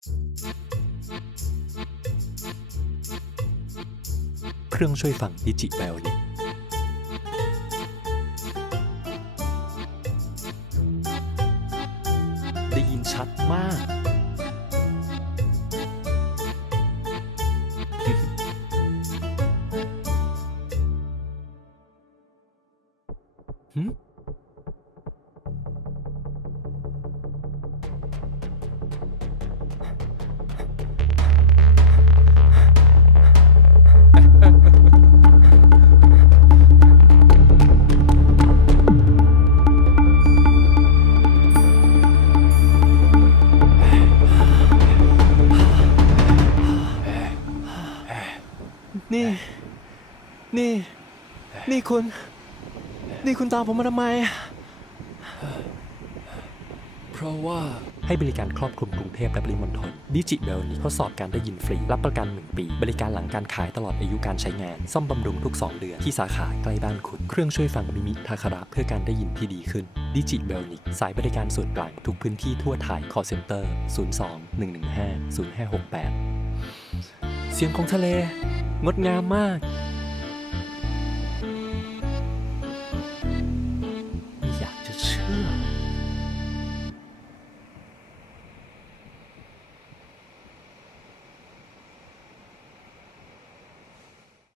เครื่องช่วยฟังดิจิไบโอนิกได้ยินชัดมากหึ นี่ นี่ นี่คุณ นี่คุณตามผมมาทำไม เพราะว่าให้บริการครอบคลุมกรุงเทพและปริมณฑลดิจิเบลนี้ทดสอบการได้ยินฟรี รับประกัน 1 ปี บริการหลังการขายตลอดอายุการใช้งาน ซ่อมบำรุงทุก 2 เดือน ที่สาขาใกล้บ้านคุณ เครื่องช่วยฟังมิมิทาคาระเพื่อการได้ยินที่ดีขึ้นดิจิเบลนิกสายบริการส่วนกลางทุกพื้นที่ทั่วไทย call center 02 115 0568 เสียงของทะเล งดงามมาก